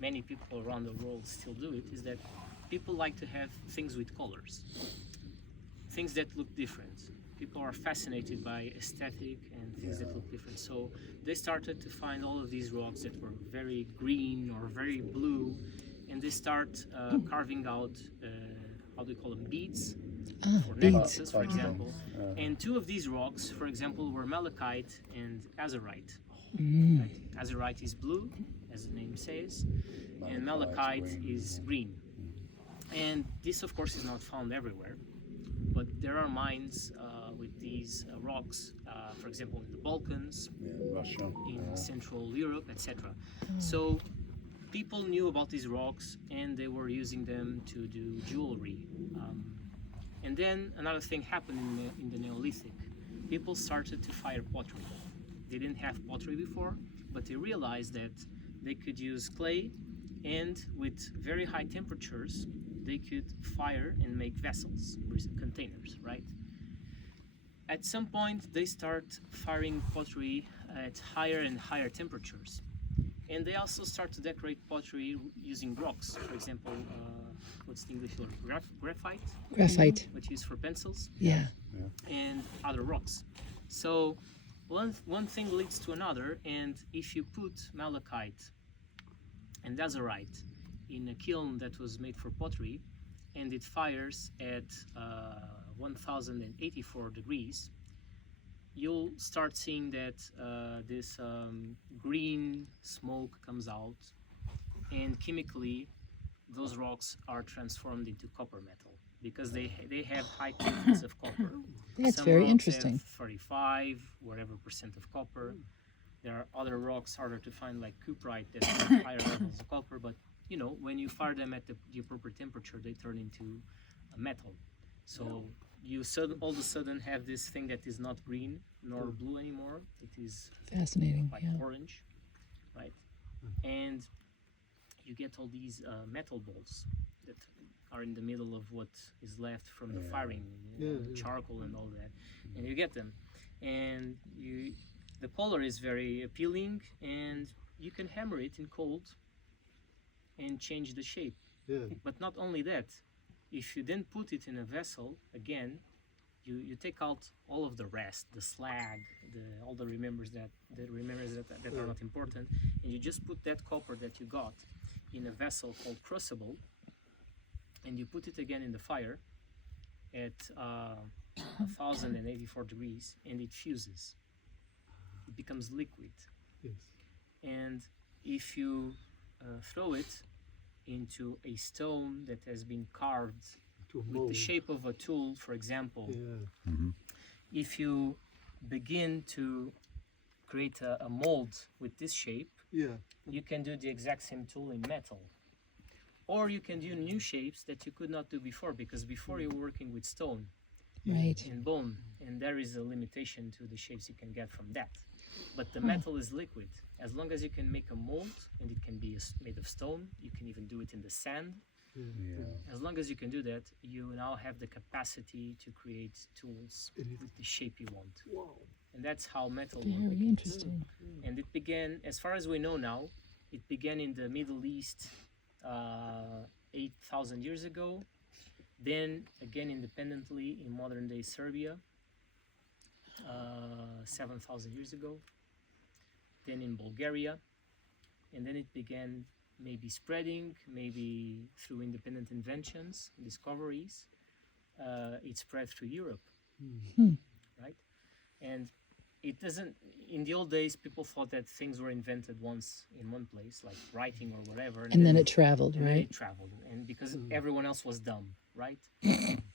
many people around the world still do it, is that people like to have things with colors, things that look different. People are fascinated by aesthetic and things that look different. So they started to find all of these rocks that were very green or very blue, and they start carving out, how do you call them, beads for necklaces, for example. And two of these rocks, for example, were malachite and azurite. Right? Azurite is blue, as the name says, and malachite is green. And this, of course, is not found everywhere, but there are mines with these rocks, for example, in the Balkans, Russia. in Central Europe, etc. So people knew about these rocks and they were using them to do jewelry. And then another thing happened in the Neolithic. People started to fire pottery. They didn't have pottery before, but they realized that they could use clay, and with very high temperatures, they could fire and make vessels, containers, right? At some point, they start firing pottery at higher and higher temperatures. And they also start to decorate pottery using rocks. For example, what's the English word? Graphite? Graphite. Which is for pencils. Yeah. And other rocks. So one thing leads to another, and if you put malachite and azurite in a kiln that was made for pottery, and it fires at 1084 degrees, you'll start seeing that this green smoke comes out, and chemically those rocks are transformed into copper metal because they have high contents of copper. That's Some very rocks interesting. have 35, whatever percent of copper. There are other rocks harder to find, like cuprite, that have higher levels of copper, but you know, when you fire them at the appropriate temperature, they turn into a metal. So you all of a sudden have this thing that is not green nor blue anymore. It is Fascinating. like Yeah. orange, right? And you get all these metal balls that are in the middle of what is left from the firing, charcoal and all that, and you get them, and the color is very appealing, and you can hammer it in cold and change the shape. But not only that, if you then put it in a vessel again, you take out all of the rest, the slag, all the remembers that are not important, and you just put that copper that you got in a vessel called crucible, and you put it again in the fire at 1084 degrees, and it fuses. It becomes liquid. And if you throw it into a stone that has been carved with the shape of a tool, for example, if you begin to create a mold with this shape, you can do the exact same tool in metal. Or you can do new shapes that you could not do before, because before you were working with stone Right. and bone, and there is a limitation to the shapes you can get from that. But the metal is liquid. As long as you can make a mold, and it can be made of stone, you can even do it in the sand. As long as you can do that, you now have the capacity to create tools with the shape you want. And that's how metal Very begins. interesting. And it began, as far as we know now, it began in the Middle East 8,000 years ago. Then again independently in modern day Serbia 7,000 years ago. Then in Bulgaria. And then it began maybe spreading, maybe through independent inventions, discoveries. It spread through Europe, right? And it doesn't, in the old days, people thought that things were invented once in one place, like writing or whatever. And then it traveled, and then right? it traveled, and because everyone else was dumb, right?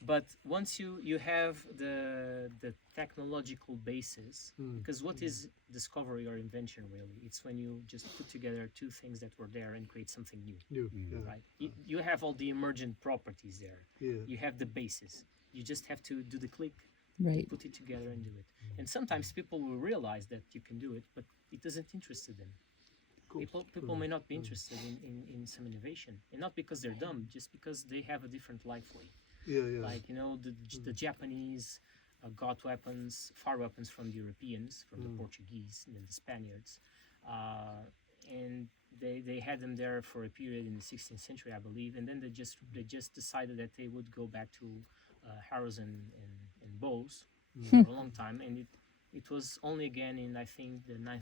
But once you have the technological basis, because what is discovery or invention really? It's when you just put together two things that were there and create something new, right? You have all the emergent properties there. You have the basis. You just have to do the click, Right. put it together and do it. And sometimes people will realize that you can do it, but it doesn't interest them. People may not be interested in some innovation, and not because they're dumb, just because they have a different life way. Like, you know, the Japanese got weapons, far weapons from the Europeans, from the Portuguese and then the Spaniards. And they had them there for a period in the 16th century, I believe, and then they just decided that they would go back to harrows and bows for a long time, and it was only again in, I think, the 9th